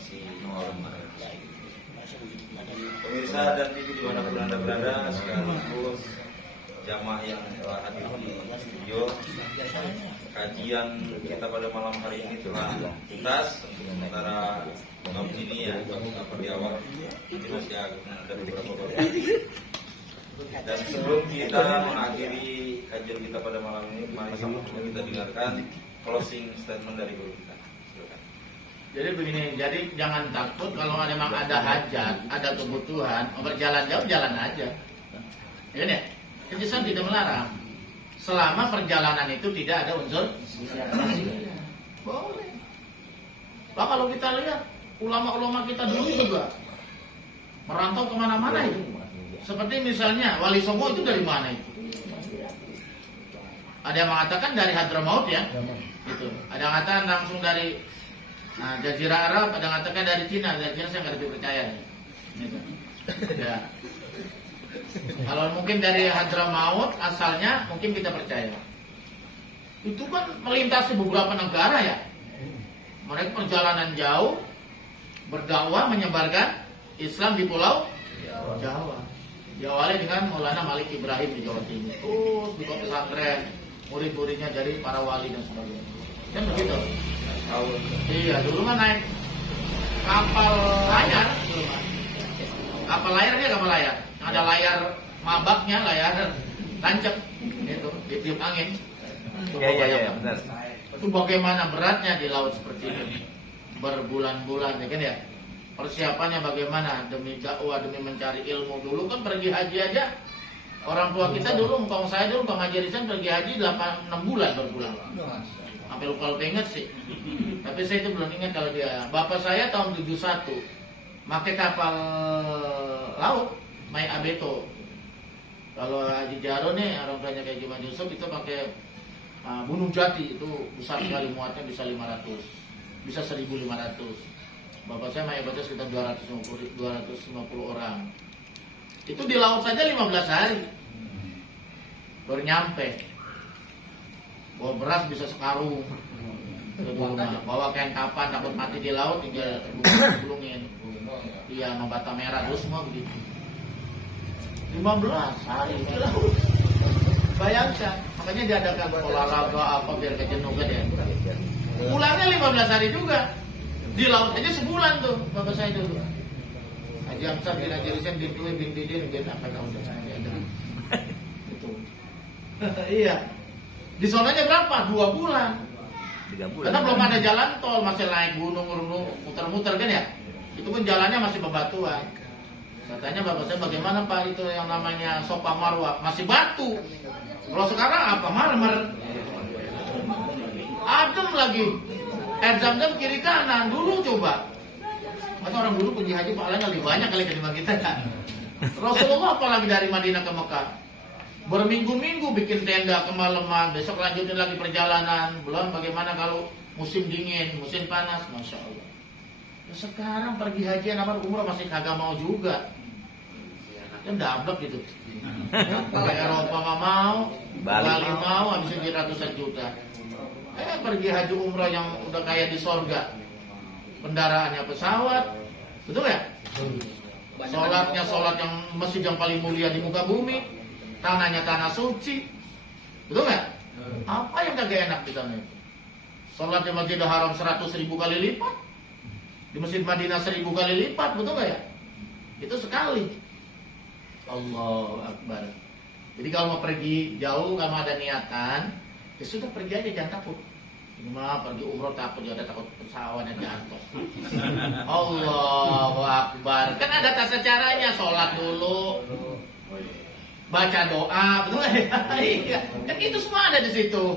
si orang manusia. Pemirsa dan ibu dimanapun anda berada, sekaligus jamaah yang telah hadir di studio, kajian kita pada malam hari ini telah tuntas untuk sementara bab ini ya, bab di awal ini masih ada beberapa bab. Dan sebelum kita mengakhiri kajian kita pada malam ini, mari sama-sama kita dengarkan closing statement dari guru kita. Silakan. Jadi begini, jadi jangan takut kalau memang ada hajat, ada kebutuhan, mau berjalan jauh jalan aja. Ya kan ya? Islam tidak melarang. Selama perjalanan itu tidak ada unsur boleh. Bah, kalau kita lihat ulama-ulama kita dulu juga merantau kemana-mana itu. Seperti misalnya Wali Songo itu dari mana itu? Ada yang mengatakan dari Hadramaut ya, itu. Ada yang mengatakan langsung dari Jazirah Arab, ada yang mengatakan dari Cina. Dari Cina saya nggak lebih percaya. Gitu. Ya. Kalau mungkin dari Hadramaut asalnya mungkin kita percaya. Itu kan melintasi beberapa negara ya. Mereka perjalanan jauh berdakwah menyebarkan Islam di Pulau Jawa. Diawali dengan Maulana Malik Ibrahim di Jawa Timur. Terus di pesantren, murid-muridnya dari para wali dan sebagainya. Kan begitu. Iya, dulu mah naik kapal layar. Kapal layarnya kapal layar. Ada layar mabaknya, layar tancap itu ditiup angin. Iya, benar. Itu bagaimana beratnya di laut seperti ini berbulan-bulan ya kan ya. Persiapannya bagaimana demi dakwah, demi mencari ilmu. Dulu kan pergi haji aja orang tua kita dulu, mumpung saya dulu Bang Haji Rizan pergi haji 6 bulan berpulang. Sampai lupa ingat sih. Tapi saya itu belum ingat kalau dia. Bapak saya tahun 71 pakai kapal laut Mai Abeto. Kalau Haji Jaro nih orang tuanya kayak Jumat Yusuf itu pakai Gunung Jati, itu besar sekali, muatnya bisa 500, bisa 1.500. Bapak saya Mai Abeto sekitar 250 orang. Itu di laut saja 15 hari baru nyampe. Bawa beras bisa sekarung ke rumah. Bawa kain kapan, takut mati di laut tinggal gulungin. Iya, sama bata merah terus semua begitu. 15 hari di laut. Bayangkan, makanya diadakan olahraga apa biar kejenuh kan ya. Pulangnya 15 hari juga. Di laut aja sebulan tuh bapak saya dulu. Haji Amsar bin Haji Rizan bin Dwi bin Didin bin apa tahun itu. Iya. Di sonanya berapa? 2 bulan. 3 bulan. Karena belum ada jalan tol, masih naik gunung muter-muter kan ya. Itu pun jalannya masih bebatuan. Katanya bapak saya, bagaimana Pak itu yang namanya Sofa Marwah? Masih batu. Kalau sekarang apa? Marmer. Adem lagi. Air zam-zam kiri kanan. Dulu coba. Masa orang dulu pergi haji pahalanya lebih banyak kali ketimbang kita kan. Rasulullah apalagi dari Madinah ke Mekah. Berminggu-minggu bikin tenda kemalaman. Besok lanjutin lagi perjalanan. Belum bagaimana kalau musim dingin, musim panas. Masya Allah. Ya sekarang pergi haji nama umrah masih kagak mau juga. Kan dablek gitu. Ke Eropa mah mau, Bali mau, habisin ratusan juta. Pergi haji umrah yang udah kayak di sorga. Kendaraannya pesawat, Betul ya? Sholatnya sholat yang masjid yang paling mulia di muka bumi, tanahnya tanah suci, betul nggak? Apa yang kagak enak di sana itu? Sholat di Masjidil Haram 100.000 kali lipat, di Masjid Madinah 1.000 kali lipat, betul nggak ya? Itu sekali. Allahu Akbar. Jadi kalau mau pergi jauh, kalau ada niatan, ya sudah pergi aja, jangan takut. Cuma pergi umroh takut, ya ada takut pesawatnya jatuh. Allahu Akbar. Kan ada tata caranya, sholat dulu, baca doa, betul nggak? Iya. Kan itu semua ada di situ.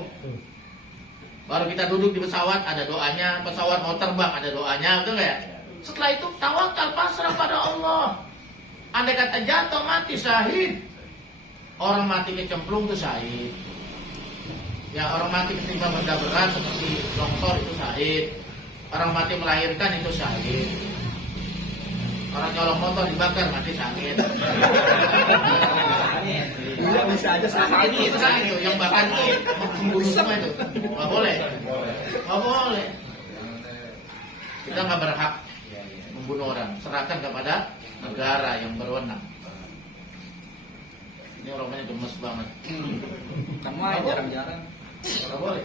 Baru kita duduk di pesawat, ada doanya. Pesawat mau terbang, ada doanya, betul nggak ya? Setelah itu tawakal, pasrah pada Allah. Andai kata jatuh mati syahid. Orang mati kecemplung itu syahid. Ya, orang mati ketimpa benda berat seperti longsor itu syahid. Orang mati melahirkan itu syahid. Orang nyolong motor dibakar mati syahid. Iya bisa aja sama Itu kan itu yang bakar itu membunuh semua itu. Nggak boleh. Nggak boleh. Kita nggak berhak membunuh orang. Serahkan kepada negara yang berwenang. Ini orangnya gemes banget. Kamu aja jarang-jarang. Nggak boleh.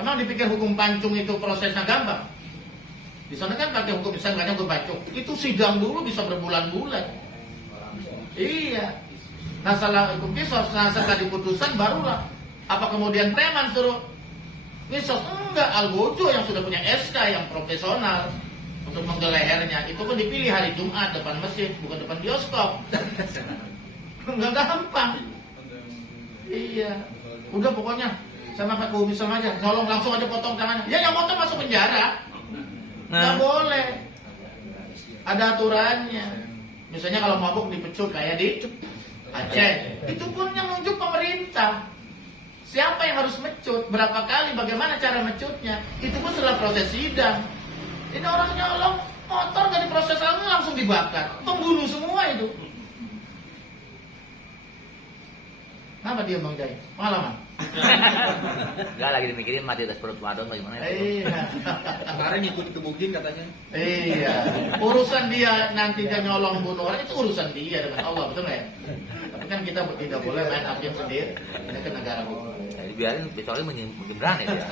Emang dipikir hukum pancung itu prosesnya gampang? Di sana kan pakai hukum misalnya hukum pancung. Itu sidang dulu bisa berbulan-bulan. Iya. Nah salah hukum kisos, nah setelah diputusan barulah. Apa kemudian preman suruh kisos? Enggak, Algojo yang sudah punya SK yang profesional untuk menggelehernya. Itu pun dipilih hari Jumat depan masjid, bukan depan bioskop. Enggak gampang. Iya. Udah pokoknya sama Pak Kumisam aja, nolong langsung aja potong tangannya. Ya yang potong masuk penjara. Nggak boleh. Ada aturannya. Misalnya kalau mabuk dipecut kayak di Aceh, itu pun yang nunjuk pemerintah. Siapa yang harus mecut, berapa kali, bagaimana cara mecutnya, itu pun setelah proses sidang. Ini orang nyolong motor gak diproses langsung dibakar, pembunuh semua itu. Kenapa dia Bang Jai? Pengalaman? Enggak lagi dimikirin mati atas perut wadon bagaimana itu. Iya. Kemarin ikut dikebukin katanya. Iya. Urusan dia nanti dia nyolong bunuh orang itu urusan dia dengan Allah, betul nggak ya? Tapi kan kita tidak boleh main hakim sendiri. Ini kan negara hukum. Jadi biarin kecuali mungkin berani dia.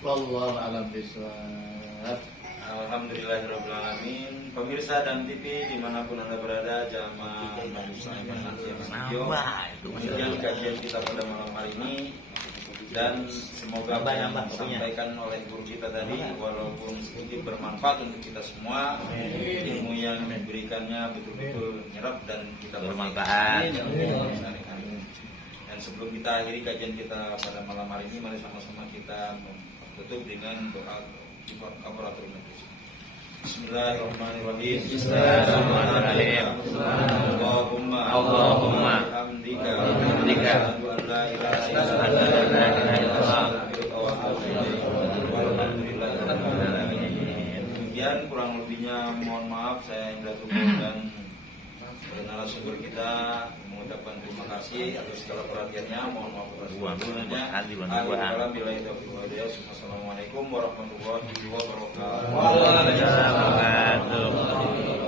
Wallahu a'lam bishawab. Alhamdulillahirrahmanirrahim. Pemirsa dan TV dimanapun Anda berada, jamaah demikian kajian kita pada malam hari ini. Dan semoga apa yang disampaikan oleh guru kita tadi walaupun sedikit bermanfaat untuk kita semua. Ilmu yang diberikannya betul-betul nyerap dan kita bermanfaat. Dan sebelum kita akhiri kajian kita pada malam hari ini, mari sama-sama kita tutup dengan doa kafaratul majlis. Bismillahirrahmanirrahim. Bismillahirrahmanirrahim. Allahumma hamdika la ilaha illallah. Demikian kurang lebihnya mohon maaf, saya Indra Tunggu dan narasumber kita mengucapkan terima kasih atas segala perhatiannya. Mohon maaf atas kekurangnya. Assalamualaikum warahmatullahi wabarakatuh. Waalaikumsalam.